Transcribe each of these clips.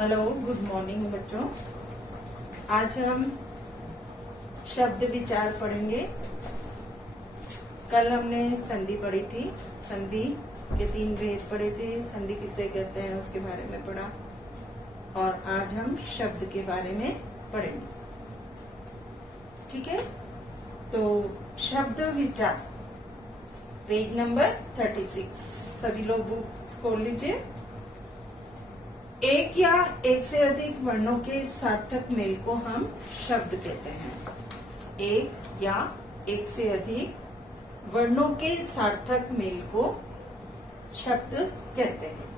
Hello, good morning बच्चों। आज हम शब्द विचार पढ़ेंगे। कल हमने संधि पढ़ी थी, संधि के 3 भेद पढ़े थे, संधि किसे कहते हैं उसके बारे में पढ़ा, और आज हम शब्द के बारे में पढ़ेंगे। ठीक है, तो शब्द विचार पेज नंबर 36। सभी लोग बुक खोल लीजिए। एक या एक से अधिक वर्णों के सार्थक मेल को हम शब्द कहते हैं। एक या एक से अधिक वर्णों के सार्थक मेल को शब्द कहते हैं।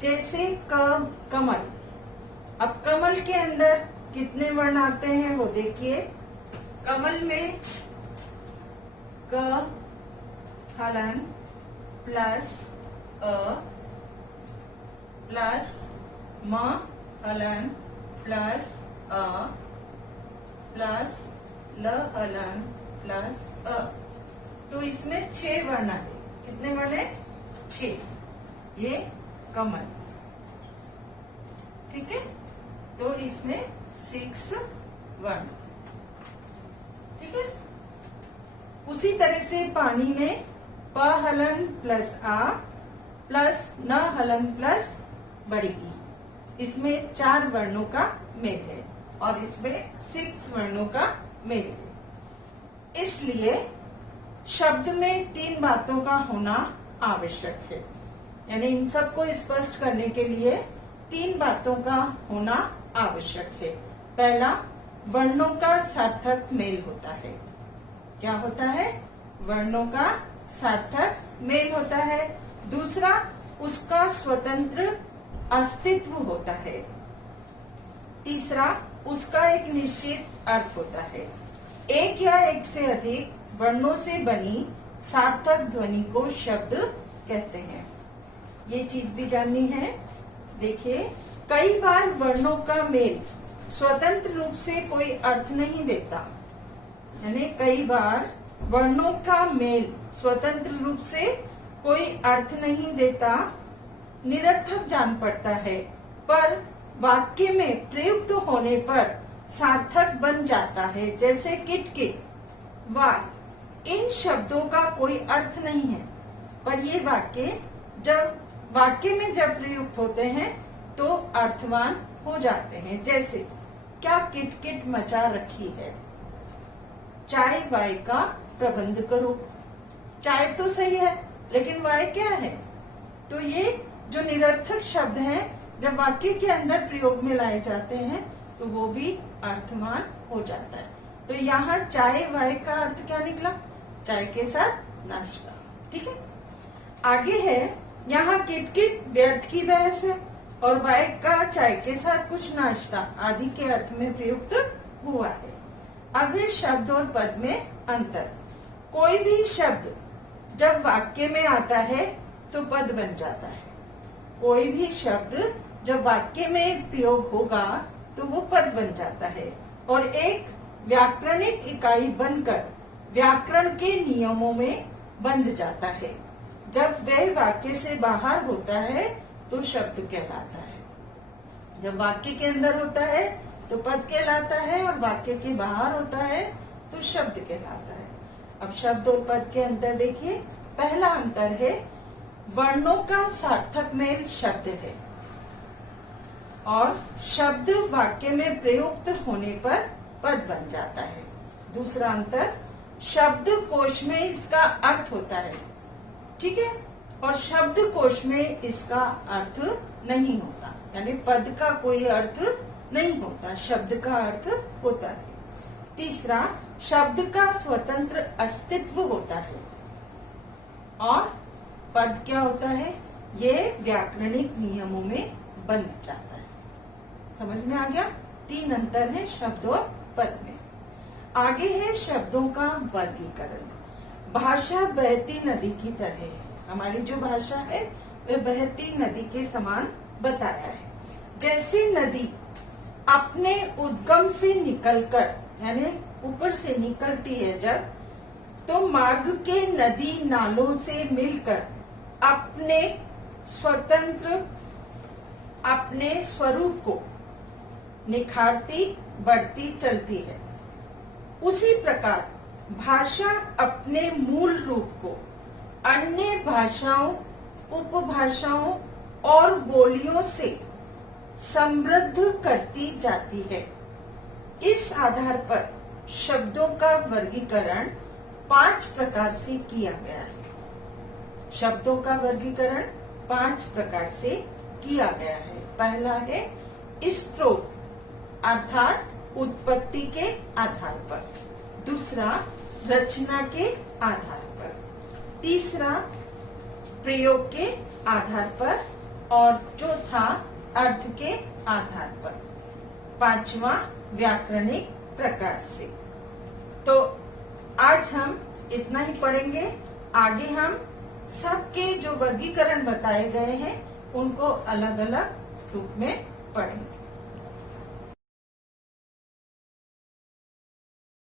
जैसे कमल। अब कमल के अंदर कितने वर्ण आते हैं वो देखिए। कमल में क हलन प्लस अ प्लस म हलन प्लस अ प्लस ल हलन प्लस अ, तो इसमें 6 वर्ण आए। कितने वर्ण है? 6। ये कमल, ठीक है। तो इसमें 6 वर्ण, ठीक है। उसी तरह से पानी में प हलन प्लस आ प्लस न हलन प्लस बड़ी ई, इसमें 4 वर्णों का मेल है और इसमें 6 वर्णों का मेल है। इसलिए शब्द में 3 बातों का होना आवश्यक है। यानी इन सबको स्पष्ट करने के लिए 3 बातों का होना आवश्यक है। पहला, वर्णों का सार्थक मेल होता है। क्या होता है? वर्णों का सार्थक मेल होता है। दूसरा, उसका स्वतंत्र अस्तित्व होता है। तीसरा, उसका एक निश्चित अर्थ होता है। एक या एक से अधिक वर्णों से बनी सार्थक ध्वनि को शब्द कहते हैं। ये चीज भी जाननी है। देखिए, कई बार वर्णों का मेल स्वतंत्र रूप से कोई अर्थ नहीं देता। यानी कई बार वर्णों का मेल स्वतंत्र रूप से कोई अर्थ नहीं देता, निरर्थक जान पड़ता है, पर वाक्य में प्रयुक्त होने पर सार्थक बन जाता है। जैसे किटकिट, वाय। इन शब्दों का कोई अर्थ नहीं है, पर ये वाक्य में जब प्रयुक्त होते हैं तो अर्थवान हो जाते हैं। जैसे, क्या किटकिट मचा रखी है, चाय वाय का प्रबंध करो। चाय तो सही है, लेकिन वाय क्या है? तो ये जो निरर्थक शब्द हैं, जब वाक्य के अंदर प्रयोग में लाए जाते हैं तो वो भी अर्थवान हो जाता है। तो यहाँ चाय वाय का अर्थ क्या निकला? चाय के साथ नाश्ता, ठीक है। आगे है, यहाँ किटकिट व्यर्थ की बहस है और वाय का चाय के साथ कुछ नाश्ता आदि के अर्थ में प्रयुक्त हुआ है। अब है शब्द और पद में अंतर। कोई भी शब्द जब वाक्य में आता है तो पद बन जाता है। कोई भी शब्द जब वाक्य में प्रयोग होगा तो वो पद बन जाता है और एक व्याकरणिक इकाई बनकर व्याकरण के नियमों में बंध जाता है। जब वह वाक्य से बाहर होता है तो शब्द कहलाता है। जब वाक्य के अंदर होता है तो पद कहलाता है और वाक्य के बाहर होता है तो शब्द कहलाता है। अब शब्द और पद के अंतर देखिए। पहला अंतर है, वर्णों का सार्थक मेल शब्द है और शब्द वाक्य में प्रयुक्त होने पर पद बन जाता है। दूसरा अंतर, शब्द कोश में इसका अर्थ होता है, ठीक है, और शब्द कोश में इसका अर्थ नहीं होता। यानी पद का कोई अर्थ नहीं होता, शब्द का अर्थ होता है। तीसरा, शब्द का स्वतंत्र अस्तित्व होता है और पद क्या होता है? ये व्याकरणिक नियमों में बंध जाता है। समझ में आ गया? 3 अंतर है शब्द और पद में। आगे है शब्दों का वर्गीकरण। भाषा बहती नदी की तरह है। हमारी जो भाषा है वह बहती नदी के समान बताया है। जैसे नदी अपने उद्गम से निकलकर, यानी ऊपर से निकलती है जब, तो मार्ग के नदी नालों से मिलकर अपने स्वतंत्र अपने स्वरूप को निखारती बढ़ती चलती है, उसी प्रकार भाषा अपने मूल रूप को अन्य भाषाओं, उपभाषाओं और बोलियों से समृद्ध करती जाती है। इस आधार पर शब्दों का वर्गीकरण 5 प्रकार से किया गया है। शब्दों का वर्गीकरण 5 प्रकार से किया गया है। पहला है स्रोत अर्थात उत्पत्ति के आधार पर, दूसरा रचना के आधार पर, तीसरा प्रयोग के आधार पर और चौथा अर्थ के आधार पर, पांचवा व्याकरणिक प्रकार से। तो आज हम इतना ही पढ़ेंगे। आगे हम सबके जो वर्गीकरण बताए गए हैं उनको अलग अलग रूप में पढ़ेंगे।